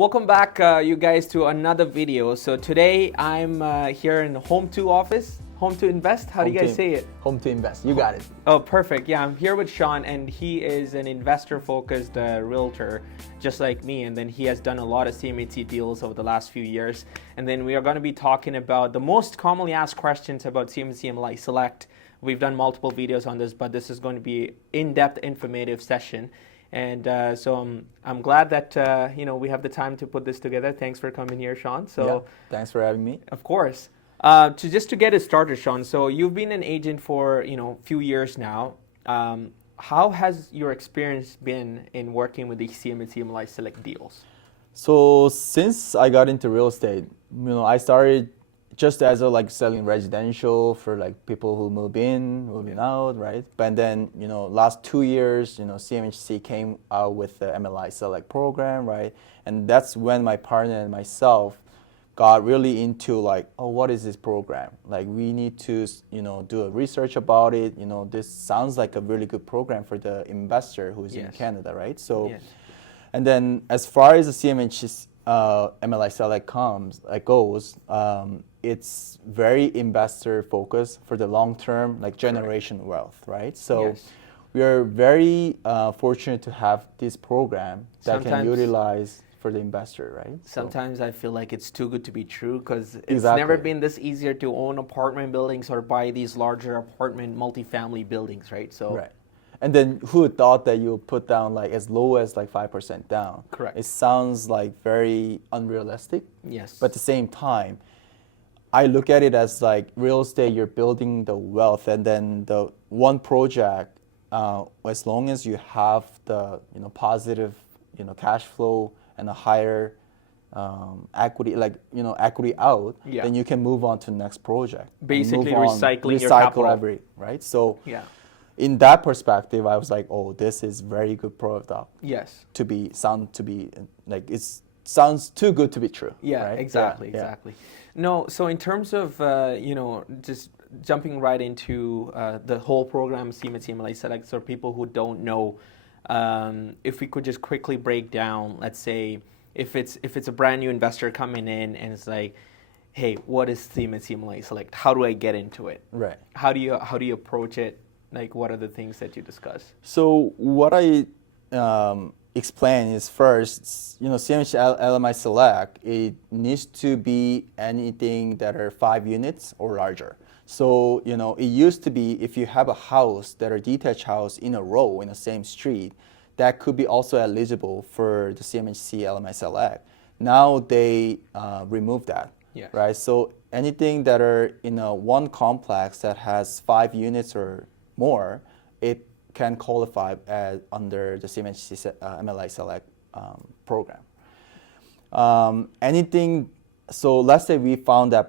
Welcome back, you guys, to another video. So today I'm here in the HomeTu office. HomeTu Invest. How do you guys say it? HomeTu Invest. You got it. Oh, perfect. Yeah, I'm here with Sean, and he is an investor-focused realtor, just like me. And then he has done a lot of CMHC deals over the last few years. And then we are going to be talking about the most commonly asked questions about CMHC MLI Select. We've done multiple videos on this, but this is going to be in-depth, informative session. And so I'm glad that we have the time to put this together. Thanks for coming here, Sean. So thanks for having me. Of course. To get it started, Sean. So you've been an agent for a few years now. How has your experience been in working with the CMHC MLI Select deals? So since I got into real estate, I started just as selling residential for people who moving out, right? But then last 2 years, CMHC came out with the MLI Select program, right? And that's when my partner and myself got really into what is this program? We need to do a research about it. This sounds like a really good program for the investor who's in Canada, right? So, and then as far as the CMHC MLI Select goes, it's very investor focused for the long term, generation wealth, right? So we are very fortunate to have this program that can utilize for the investor, right? Sometimes I feel like it's too good to be true because it's never been this easier to own apartment buildings or buy these larger apartment multifamily buildings, right? So right. And then who thought that you would put down as low as 5% down? Correct. It sounds very unrealistic. Yes. But at the same time, I look at it as real estate, you're building the wealth, and then the one project, as long as you have the positive cash flow and a higher equity, equity out, then you can move on to the next project. Basically recycling your capital. Right? So in that perspective, I was oh, this is very good product. Yes. It sounds too good to be true. Yeah, right? exactly. No, so in terms of, just jumping right into the whole program, CMHC MLI Select, for people who don't know, if we could just quickly break down, let's say, if it's a brand new investor coming in and it's hey, what is CMHC MLI Select? How do I get into it? Right. How do you approach it? What are the things that you discuss? So what I explain is first, CMHC LMI Select, it needs to be anything that are 5 units or larger. So, it used to be if you have a house that are detached house in a row in the same street, that could be also eligible for the CMHC LMI Select. Now they remove that, right? So anything that are in a one complex that has 5 units or more, it can qualify under the CMHC MLI Select program. So let's say we found that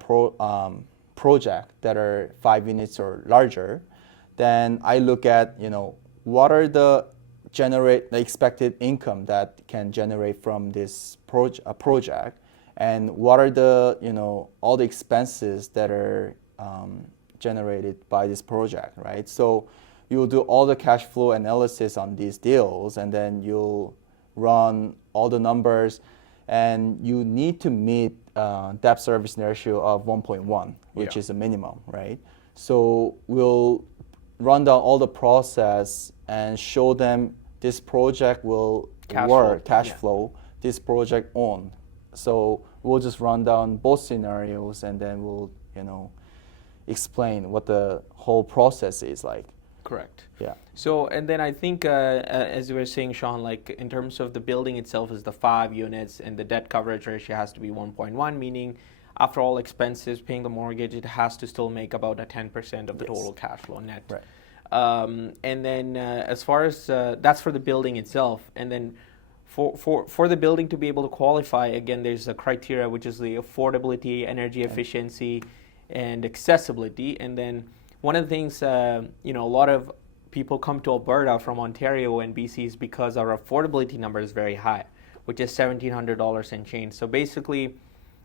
project that are 5 units or larger, then I look at what are the expected income that can generate from this project, and what are the all the expenses that are generated by this project, right? So you'll do all the cash flow analysis on these deals, and then you'll run all the numbers, and you need to meet debt service ratio of 1.1, which is a minimum, right? So we'll run down all the process and show them this project will cash flow, this project on. So we'll just run down both scenarios, and then we'll explain what the whole process is like. Correct. Yeah. So, and then I think, as you were saying, Sean, in terms of the building itself is the 5 units, and the debt coverage ratio has to be 1.1, meaning after all expenses, paying the mortgage, it has to still make about a 10% of the total cash flow net. Right. And then as far as, that's for the building itself. And then for the building to be able to qualify, again, there's a criteria, which is the affordability, energy efficiency, and accessibility. And then one of the things, a lot of people come to Alberta from Ontario and BC is because our affordability number is very high, which is $1,700 and change. So basically,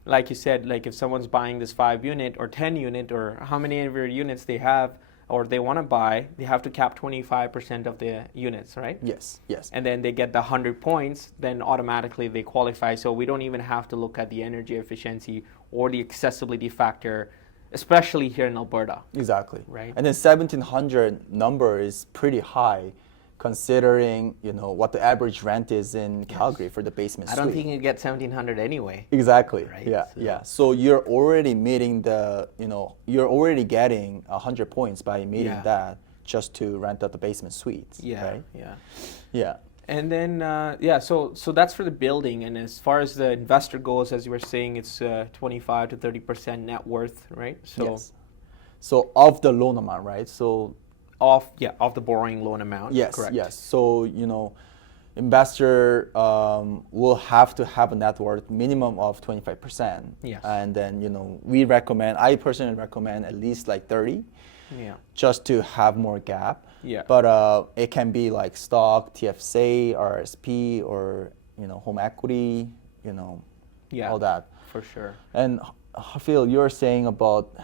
like you said, if someone's buying this 5 unit or 10 unit or how many of your units they have, or they want to buy, they have to cap 25% of the units, right? Yes, yes. And then they get the 100 points, then automatically they qualify. So we don't even have to look at the energy efficiency or the accessibility factor, especially here in Alberta. Exactly. Right. And then 1,700 number is pretty high, considering what the average rent is in Calgary for the basement I suite. don't think you get 1,700 anyway. Exactly. Right? Yeah. So- Yeah. So you're already meeting you're already getting 100 points by meeting Yeah. that just to rent out the basement suites. Yeah, Right? yeah. Yeah. And then, so that's for the building. And as far as the investor goes, as you were saying, it's 25 to 30% net worth, right? So Yes. So of the loan amount, right? So off the borrowing loan amount. yes, correct. yes. So investor will have to have a net worth minimum of 25%. Yes. And then I personally recommend at least like 30. Yeah. Just to have more gap. Yeah. But it can be like stock, TFSA, RSP, or home equity, Yeah. all that. For sure. And Phil, you're saying about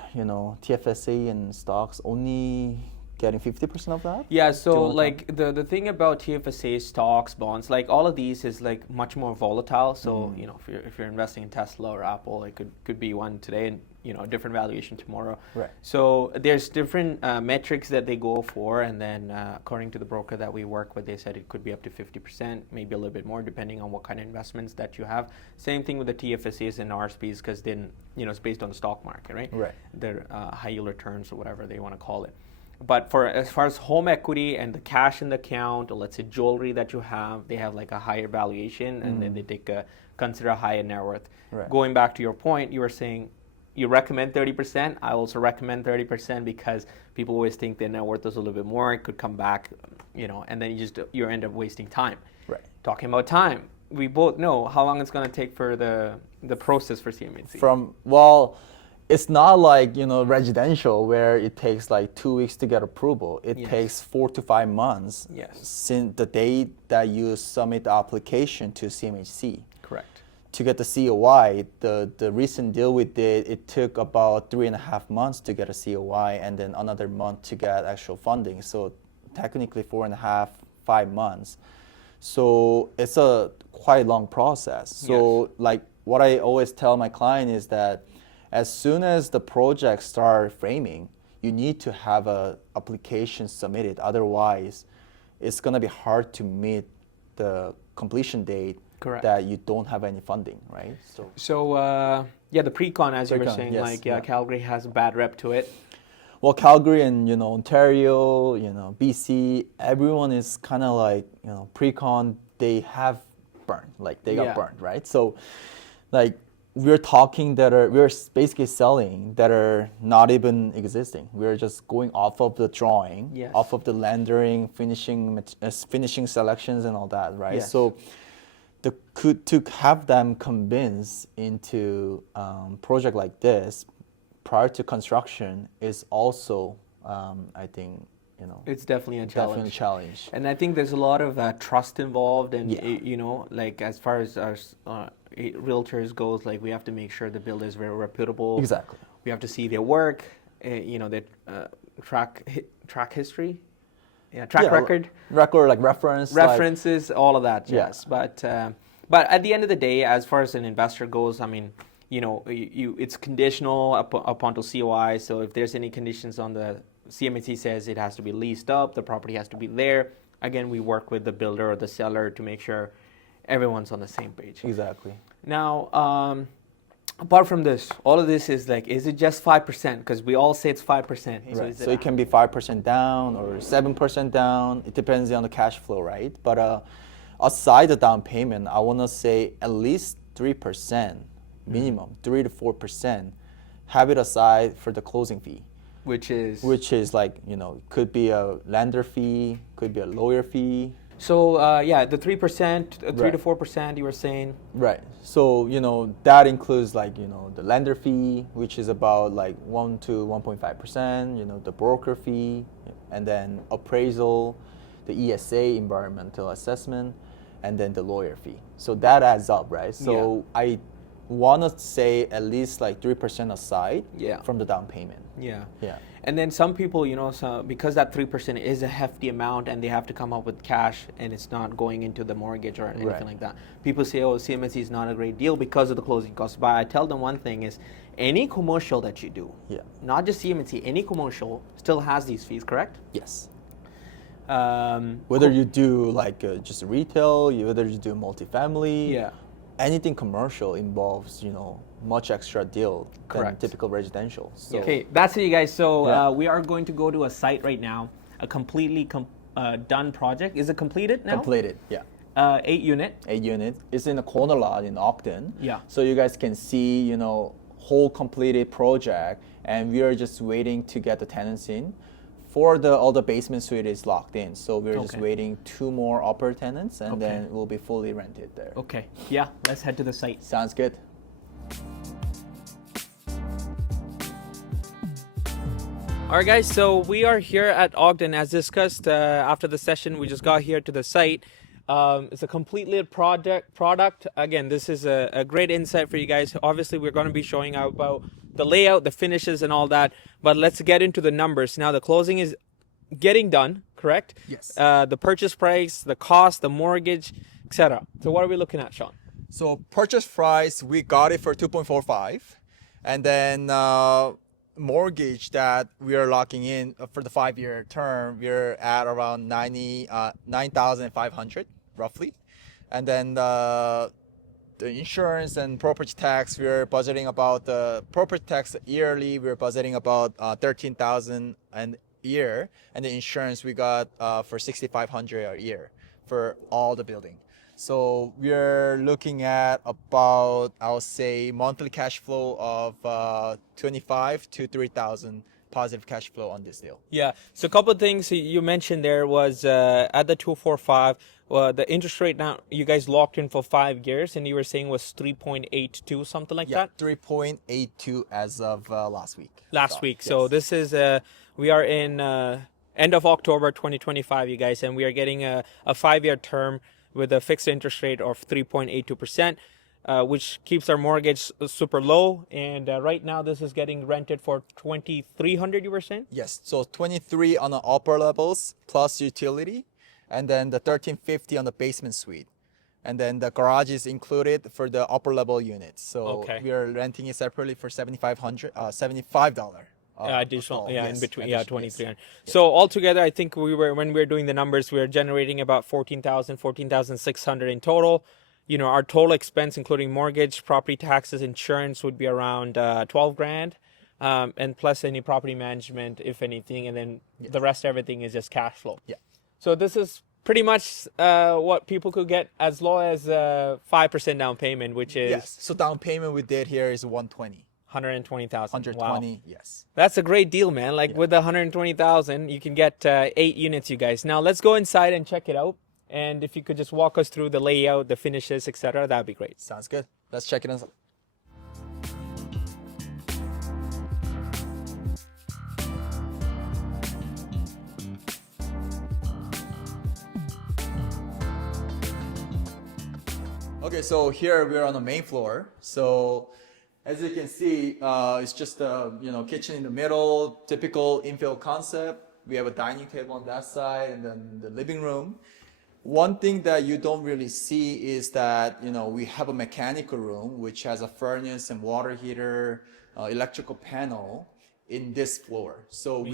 TFSA and stocks only getting 50% of that? Yeah, so General like the thing about TFSA, stocks, bonds, like all of these is like much more volatile. So if you're investing in Tesla or Apple, it could be one today and a different valuation tomorrow. Right. So there's different metrics that they go for, and then according to the broker that we work with, they said it could be up to 50%, maybe a little bit more, depending on what kind of investments that you have. Same thing with the TFSAs and RSPs, because then it's based on the stock market, right? Right. They're high yield returns or whatever they want to call it. But as far as home equity and the cash in the account, or let's say jewelry that you have, they have like a higher valuation, and then they consider a higher net worth. Right. Going back to your point, you were saying you recommend 30%. I also recommend 30% because people always think their net worth is a little bit more. It could come back, and then you end up wasting time. Right. Talking about time, we both know how long it's going to take for the process for CMHC. It's not like residential where it takes like 2 weeks to get approval. It Yes. takes 4 to 5 months Yes. since the day that you submit the application to CMHC. Correct. To get the COI, the recent deal we did, it took about 3.5 months to get a COI, and then another month to get actual funding. So technically 4.5, 5 months. So it's a quite long process. So like what I always tell my client is that as soon as the project start framing, you need to have a application submitted. Otherwise, it's gonna be hard to meet the completion date. Correct. That you don't have any funding, right? So the pre-con, as you were Pre-con, saying, yes, like yeah. Calgary has a bad rep to it. Well, Calgary and Ontario, BC, everyone is kind of like pre-con. They have burned, like they got Yeah. burned, right? So, like we're basically selling that are not even existing. We're just going off of the drawing, Yes. off of the rendering, finishing selections and all that, right? Yes. So. To have them convinced into project like this prior to construction is also, I think, It's definitely a definitely a challenge. challenge. And I think there's a lot of trust involved, and Yeah. like as far as our realtors goes, like we have to make sure the builder is very reputable. Exactly. We have to see their work, their track history, track record. Record, like reference. References, all of that, Yeah. yes. But at the end of the day, as far as an investor goes, I mean, it's conditional upon to COI. So if there's any conditions on the CMHC says it has to be leased up, the property has to be there. Again, we work with the builder or the seller to make sure everyone's on the same page. Exactly. Now, apart from this, all of this is like, is it just 5%? Because we all say it's 5%. Right. So it can be 5% down or 7% down. It depends on the cash flow, right? But aside the down payment, I want to say at least 3% minimum, 3 to 4%. Have it aside for the closing fee. Which is like, could be a lender fee, could be a lawyer fee. So the 3%, 3 Right. to 4%, you were saying. Right. So that includes like the lender fee, which is about like 1 to 1.5%. The broker fee, and then appraisal, the ESA, environmental assessment, and then the lawyer fee. So that adds up, right? So want to say at least like 3% aside Yeah. from the down payment. Yeah. Yeah. And then some people, so because that 3% is a hefty amount and they have to come up with cash and it's not going into the mortgage or anything Right. like that. People say, oh, CMHC is not a great deal because of the closing costs. But I tell them one thing is any commercial that you do, not just CMHC, any commercial still has these fees, correct? Yes. Whether you do like just retail, whether you do multifamily, anything commercial involves, much extra deal than typical residential. So, okay, that's it, you guys. So we are going to go to a site right now, a completely done project. Is it completed now? Completed, yeah. 8 unit. 8 unit. It's in a corner lot in Ogden. Yeah. So you guys can see, whole completed project, and we are just waiting to get the tenants in. All the basement suite is locked in, so we're just waiting 2 more upper tenants, and then we'll be fully rented there. Okay, yeah, let's head to the site. Sounds good. All right, guys, so we are here at Ogden. As discussed after the session, we just got here to the site. It's a completely product. Again, this is a great insight for you guys. Obviously, we're going to be showing out about the layout, the finishes, and all that. But let's get into the numbers. Now, the closing is getting done, correct? Yes. The purchase price, the cost, the mortgage, etc. So what are we looking at, Sean? So purchase price, we got it for 2.45, and then mortgage that we are locking in for the 5-year term, we're at around 9,500 roughly, and then the insurance and property tax, we're budgeting about the property tax yearly, we're budgeting about 13,000 a year, and the insurance we got for 6,500 a year for all the building. So we're looking at about, I'll say, monthly cash flow of 25 to 3,000 positive cash flow on this deal. Yeah. So a couple of things you mentioned there was at the 245, the interest rate now you guys locked in for 5 years, and you were saying was 3.82, something like that. 3.82 as of last week. Last week. Yes. So this is we are in end of October 2025, you guys, and we are getting a 5-year term with a fixed interest rate of 3.82%, which keeps our mortgage super low. And right now, this is getting rented for $2,300, you were saying? Yes, so 23 on the upper levels plus utility, and then the 1,350 on the basement suite. And then the garage is included for the upper level units. So we are renting it separately for $75. Additional, in between, 2,300. Yes. So altogether, I think when we were doing the numbers, we were generating about 14,600 in total. Our total expense, including mortgage, property taxes, insurance, would be around 12 grand, and plus any property management, if anything, and then the rest, everything is just cash flow. Yeah. So this is pretty much what people could get as low as 5% down payment, which is So down payment we did here is 120. 120,000. 120, wow. Yes. That's a great deal, man. With the 120,000, you can get 8 units, you guys. Now let's go inside and check it out. And if you could just walk us through the layout, the finishes, etc., that'd be great. Sounds good. Let's check it out. Okay, so here we're on the main floor. So as you can see, it's just a kitchen in the middle, typical infill concept. We have a dining table on that side, and then the living room. One thing that you don't really see is that we have a mechanical room which has a furnace and water heater, electrical panel in this floor. So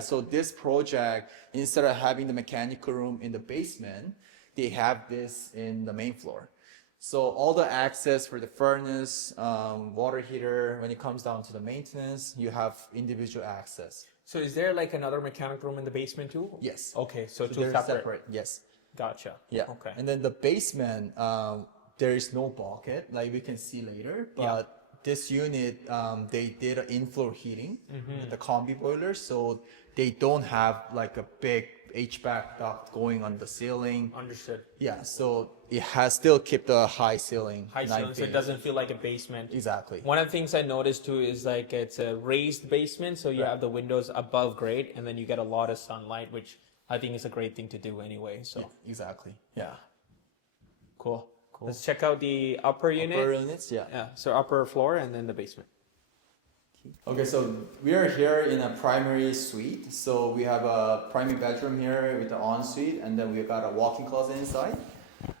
so this project, instead of having the mechanical room in the basement, they have this in the main floor. So all the access for the furnace, water heater, when it comes down to the maintenance, you have individual access. So is there like another mechanical room in the basement too? Yes. Okay, so two they're separate. Yes. Gotcha. Yeah. Okay. And then the basement, there is no bulkhead, like we can see later. But this unit, they did an in-floor heating with the combi boiler, so they don't have like a big HVAC duct going on the ceiling. Understood. Yeah, so it has still kept the high ceiling. High ceiling, so it doesn't feel like a basement. Exactly. One of the things I noticed too is like it's a raised basement, so you have the windows above grade, and then you get a lot of sunlight, which I think is a great thing to do anyway. So exactly. Yeah. Cool. Cool. Let's check out the upper unit. Upper units, yeah. Yeah, so upper floor and then the basement. Okay, so we are here in a primary suite. So we have a primary bedroom here with an ensuite, and then we've got a walk-in closet inside.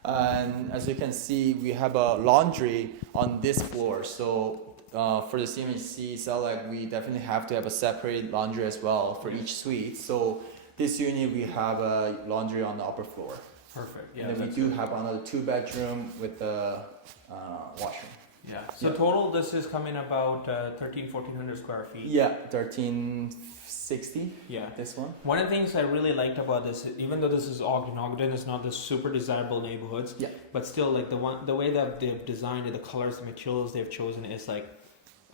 And as you can see, we have a laundry on this floor. So for the CMHC Select, we definitely have to have a separate laundry as well for each suite. So this unit, we have a laundry on the upper floor. Perfect. Yeah. And then we do have another 2-bedroom with the washroom. Yeah. So total, this is coming about 1,400 square feet. Yeah, 1360. Yeah. This one. One of the things I really liked about this, even though this is Ogden is not the super desirable neighborhoods. Yeah. But still, like the way that they've designed it, the colors, the materials they've chosen is like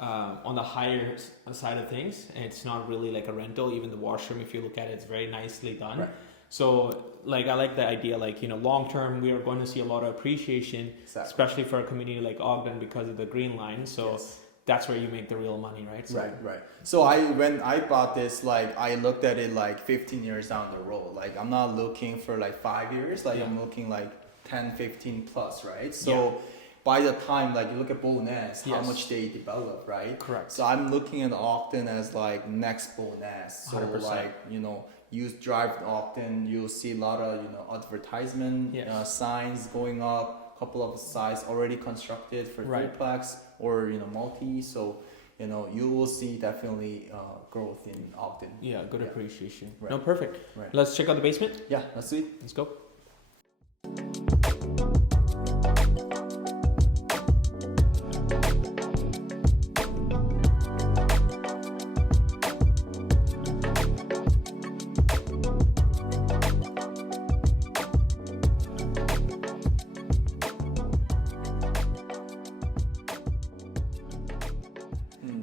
on the higher side of things. And it's not really like a rental. Even the washroom, if you look at it, it's very nicely done. Right. So, like, I like the idea, like, long term, we are going to see a lot of appreciation, especially for a community like Ogden because of the green line. So that's where you make the real money, right? So, right. So when I bought this, like, I looked at it like 15 years down the road. Like, I'm not looking for like 5 years. Like, I'm looking like 10, 15 plus, right? So by the time, like, you look at Bowness, how much they develop, right? Correct. So I'm looking at Ogden as like next Bowness. So 100%. like, you drive to Ogden, you'll see a lot of advertisement signs going up, couple of sites already constructed for duplex or multi. So you will see definitely growth in Ogden. Yeah, good appreciation. Right. No, perfect. Right. Let's check out the basement. Yeah, that's sweet. Let's go.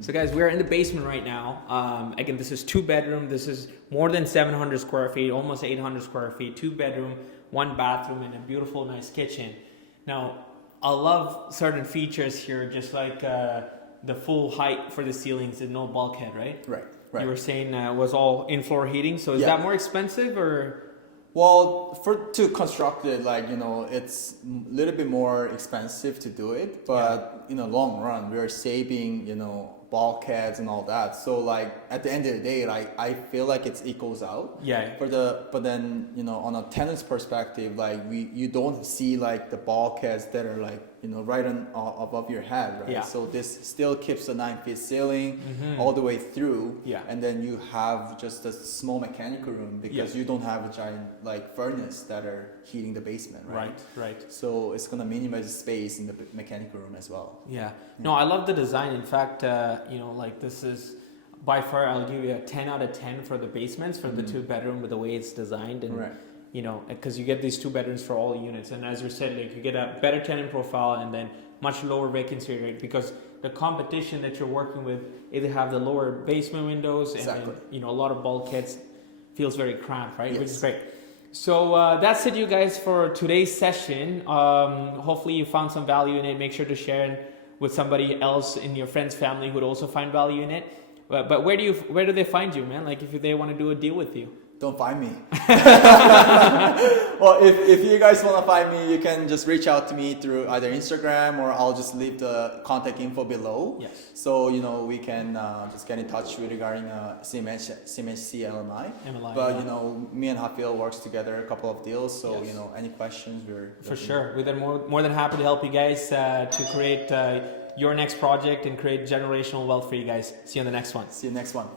So guys, we're in the basement right now. Again, this is 2-bedroom. This is more than 700 square feet, almost 800 square feet, 2-bedroom, 1 bathroom, and a beautiful, nice kitchen. Now, I love certain features here, just like the full height for the ceilings and no bulkhead, right? Right. You were saying was all in-floor heating. So is that more expensive or? Well, to construct it, like, it's a little bit more expensive to do it, but in the long run, we're saving, bulkheads and all that. So like at the end of the day, like I feel like it equals out. Yeah. But then on a tenant's perspective, like you don't see like the bulkheads that are like right on above your head, right? Yeah. So this still keeps the 9-foot ceiling all the way through. Yeah. And then you have just a small mechanical room because you don't have a giant like furnace that are heating the basement, right? Right. So it's gonna minimize the space in the mechanical room as well. Yeah. No, I love the design. In fact, like this is by far, I'll give you a 10 out of 10 for the basements for the 2-bedroom with the way it's designed, and because you get these 2 bedrooms for all units, and as you said, like you get a better tenant profile and then much lower vacancy rate because the competition that you're working with either have the lower basement windows and a lot of bulkheads, feels very cramped, right? Which is great. So that's it, you guys, for today's session. Hopefully you found some value in it. Make sure to share it with somebody else in your friends, family who would also find value in it. But where do they find you, man? Like if they want to do a deal with you. Don't find me. Well, if you guys want to find me, you can just reach out to me through either Instagram or I'll just leave the contact info below. Yes. So, we can just get in touch with regarding CMHC MLI. But, me and Hafil works together a couple of deals. So, any questions, we're... For sure. We're more than happy to help you guys to create your next project and create generational wealth for you guys. See you on the next one. See you next one.